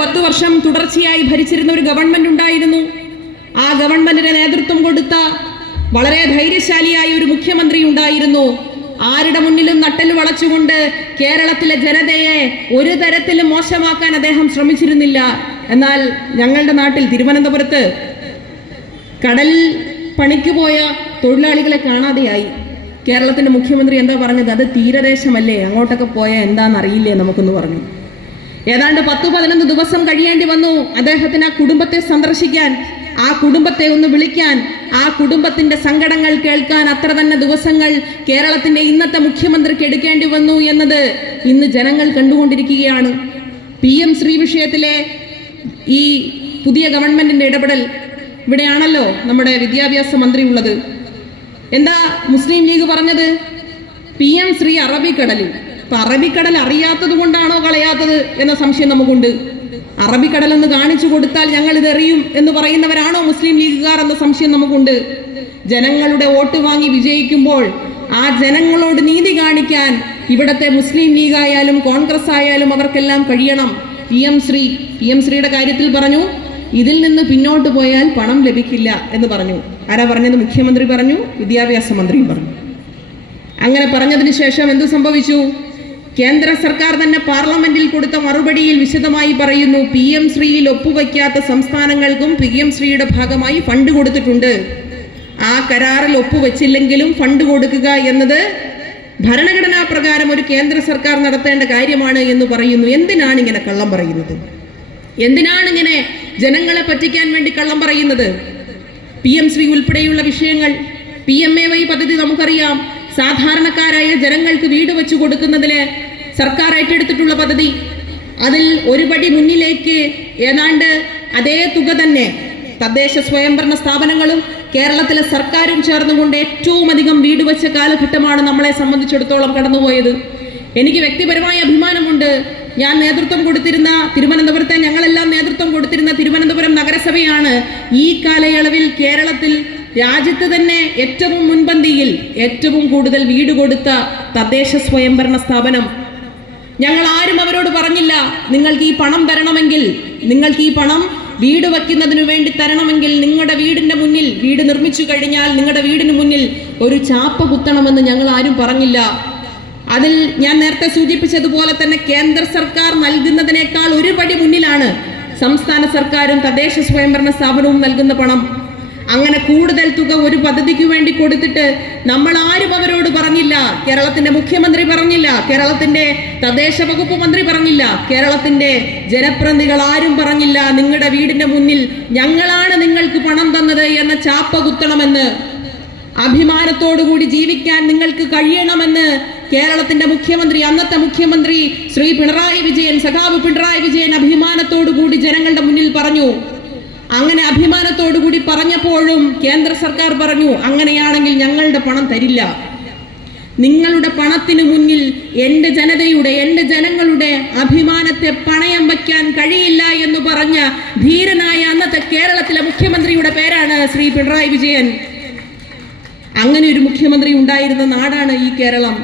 10 വർഷം തുടർച്ചയായി ഭരിച്ചിരുന്ന ഒരു ഗവൺമെന്റ് ഉണ്ടായിരുന്നു. ആ ഗവൺമെന്റിന് നേതൃത്വം കൊടുത്ത വളരെ ധൈര്യശാലിയായ ഒരു മുഖ്യമന്ത്രി ഉണ്ടായിരുന്നു. ആരുടെ മുന്നിലും നട്ടല് വളച്ചുകൊണ്ട് കേരളത്തിലെ ജനതയെ ഒരു തരത്തിലും മോശമാക്കാൻ അദ്ദേഹം ശ്രമിച്ചിരുന്നില്ല. എന്നാൽ ഞങ്ങളുടെ നാട്ടിൽ തിരുവനന്തപുരത്ത് കടൽ പണിക്ക് പോയ തൊഴിലാളികളെ കാണാതെയായി. കേരളത്തിന്റെ മുഖ്യമന്ത്രി എന്താ പറഞ്ഞത്? അത് തീരദേശമല്ലേ, അങ്ങോട്ടൊക്കെ പോയാൽ എന്താണെന്നറിയില്ലേ നമുക്കെന്ന് പറഞ്ഞു. ഏതാണ്ട് 10-11 ദിവസം കഴിയേണ്ടി വന്നു അദ്ദേഹത്തിന് ആ കുടുംബത്തെ സന്ദർശിക്കാൻ, ആ കുടുംബത്തെ ഒന്ന് വിളിക്കാൻ, ആ കുടുംബത്തിന്റെ സങ്കടങ്ങൾ കേൾക്കാൻ. അത്ര തന്നെ ദിവസങ്ങൾ കേരളത്തിന്റെ ഇന്നത്തെ മുഖ്യമന്ത്രിക്ക് എടുക്കേണ്ടി വന്നു എന്നത് ഇന്ന് ജനങ്ങൾ കണ്ടുകൊണ്ടിരിക്കുകയാണ്. PM ശ്രീ വിഷയത്തിലെ ഈ പുതിയ ഗവൺമെന്റിന്റെ ഇടപെടൽ, ഇവിടെയാണല്ലോ നമ്മുടെ വിദ്യാഭ്യാസ മന്ത്രി ഉള്ളത്. എന്താ മുസ്ലിം ലീഗ് പറഞ്ഞത്? PM ശ്രീ അറബിക്കടലിൽ. ഇപ്പൊ അറബിക്കടൽ അറിയാത്തത് കൊണ്ടാണോ കളയാത്തത് എന്ന സംശയം നമുക്കുണ്ട്. അറബിക്കടൽ എന്ന് കാണിച്ചു കൊടുത്താൽ ഞങ്ങൾ ഇതെറിയും എന്ന് പറയുന്നവരാണോ മുസ്ലിം ലീഗുകാർ എന്ന സംശയം നമുക്കുണ്ട്. ജനങ്ങളുടെ വോട്ട് വാങ്ങി വിജയിക്കുമ്പോൾ ആ ജനങ്ങളോട് നീതി കാണിക്കാൻ ഇവിടത്തെ മുസ്ലിം ലീഗായാലും കോൺഗ്രസ് ആയാലും അവർക്കെല്ലാം കഴിയണം. PM ശ്രീയുടെ കാര്യത്തിൽ പറഞ്ഞു, ഇതിൽ നിന്ന് പിന്നോട്ട് പോയാൽ പണം ലഭിക്കില്ല എന്ന് പറഞ്ഞു. ആരാ പറഞ്ഞത്? മുഖ്യമന്ത്രി പറഞ്ഞു, വിദ്യാഭ്യാസ മന്ത്രിയും പറഞ്ഞു. അങ്ങനെ പറഞ്ഞതിന് ശേഷം എന്ത് സംഭവിച്ചു? കേന്ദ്ര സർക്കാർ തന്നെ പാർലമെന്റിൽ കൊടുത്ത മറുപടിയിൽ വിശദമായി പറയുന്നു, PM ശ്രീയിൽ ഒപ്പുവയ്ക്കാത്ത സംസ്ഥാനങ്ങൾക്കും PM ശ്രീയുടെ ഭാഗമായി ഫണ്ട് കൊടുത്തിട്ടുണ്ട്. ആ കരാറിൽ ഒപ്പുവെച്ചില്ലെങ്കിലും ഫണ്ട് കൊടുക്കുക എന്നത് ഭരണഘടനാ പ്രകാരം ഒരു കേന്ദ്ര സർക്കാർ നടത്തേണ്ട കാര്യമാണ് എന്ന് പറയുന്നു. എന്തിനാണ് ഇങ്ങനെ കള്ളം പറയുന്നത്? എന്തിനാണ് ഇങ്ങനെ ജനങ്ങളെ പറ്റിക്കാൻ വേണ്ടി കള്ളം പറയുന്നത്? PM ശ്രീ ഉൾപ്പെടെയുള്ള വിഷയങ്ങൾ, PMAY പദ്ധതി നമുക്കറിയാം. സാധാരണക്കാരായ ജനങ്ങൾക്ക് വീട് വെച്ചു കൊടുക്കുന്നതിന് സർക്കാർ ഏറ്റെടുത്തിട്ടുള്ള പദ്ധതി. അതിൽ ഒരുപടി മുന്നിലേക്ക് ഏതാണ്ട് അതേ തുക തന്നെ തദ്ദേശ സ്വയംഭരണ സ്ഥാപനങ്ങളും കേരളത്തിലെ സർക്കാരും ചേർന്നുകൊണ്ട് ഏറ്റവും അധികം വീട് വെച്ച കാലഘട്ടമാണ് നമ്മളെ സംബന്ധിച്ചിടത്തോളം കടന്നുപോയത്. എനിക്ക് വ്യക്തിപരമായ അഭിമാനമുണ്ട്. ഞാൻ നേതൃത്വം കൊടുത്തിരുന്ന തിരുവനന്തപുരത്തെ, ഞങ്ങളെല്ലാം നേതൃത്വം കൊടുത്തിരുന്ന തിരുവനന്തപുരം നഗരസഭയാണ് ഈ കാലയളവിൽ കേരളത്തിൽ രാജ്യത്ത് തന്നെ ഏറ്റവും മുൻപന്തിയിൽ ഏറ്റവും കൂടുതൽ വീട് കൊടുത്ത തദ്ദേശ സ്വയംഭരണ സ്ഥാപനം. ഞങ്ങൾ ആരും അവരോട് പറഞ്ഞില്ല, നിങ്ങൾക്ക് ഈ പണം തരണമെങ്കിൽ, നിങ്ങൾക്ക് ഈ പണം വീട് വയ്ക്കുന്നതിന് വേണ്ടി തരണമെങ്കിൽ നിങ്ങളുടെ വീടിന്റെ മുന്നിൽ, വീട് നിർമ്മിച്ചു കഴിഞ്ഞാൽ നിങ്ങളുടെ വീടിന് മുന്നിൽ ഒരു ചാപ്പ കുത്തണമെന്ന് ഞങ്ങൾ ആരും പറഞ്ഞില്ല. അതിൽ ഞാൻ നേരത്തെ സൂചിപ്പിച്ചതുപോലെ തന്നെ കേന്ദ്ര സർക്കാർ നൽകുന്നതിനേക്കാൾ ഒരു പടി മുന്നിലാണ് സംസ്ഥാന സർക്കാരും തദ്ദേശ സ്വയംഭരണ സ്ഥാപനവും നൽകുന്ന പണം. അങ്ങനെ കൂടുതൽ തുക ഒരു പദ്ധതിക്ക് വേണ്ടി കൊടുത്തിട്ട് നമ്മൾ ആരും അവരോട് പറഞ്ഞില്ല. കേരളത്തിന്റെ മുഖ്യമന്ത്രി പറഞ്ഞില്ല, കേരളത്തിന്റെ തദ്ദേശ വകുപ്പ് മന്ത്രി പറഞ്ഞില്ല, കേരളത്തിന്റെ ജനപ്രതിനിധികൾ ആരും പറഞ്ഞില്ല, നിങ്ങളുടെ വീടിന്റെ മുന്നിൽ ഞങ്ങളാണ് നിങ്ങൾക്ക് പണം തന്നത് എന്ന ചാപ്പ കുത്തണമെന്ന്. അഭിമാനത്തോടുകൂടി ജീവിക്കാൻ നിങ്ങൾക്ക് കഴിയണമെന്ന് കേരളത്തിന്റെ മുഖ്യമന്ത്രി, അന്നത്തെ മുഖ്യമന്ത്രി ശ്രീ പിണറായി വിജയൻ, സഖാവ് പിണറായി വിജയൻ അഭിമാനത്തോടുകൂടി ജനങ്ങളുടെ മുന്നിൽ പറഞ്ഞു. അങ്ങനെ അഭിമാനത്തോടുകൂടി പറഞ്ഞപ്പോഴും കേന്ദ്ര സർക്കാർ പറഞ്ഞു, അങ്ങനെയാണെങ്കിൽ ഞങ്ങളുടെ പണം തരില്ല. നിങ്ങളുടെ പണത്തിന് മുന്നിൽ എൻ്റെ ജനതയുടെ, എൻ്റെ ജനങ്ങളുടെ അഭിമാനത്തെ പണയം വയ്ക്കാൻ കഴിയില്ല എന്ന് പറഞ്ഞ ധീരനായ അന്നത്തെ കേരളത്തിലെ മുഖ്യമന്ത്രിയുടെ പേരാണ് ശ്രീ പിണറായി വിജയൻ. അങ്ങനെ ഒരു മുഖ്യമന്ത്രി ഉണ്ടായിരുന്ന നാടാണ് ഈ കേരളം.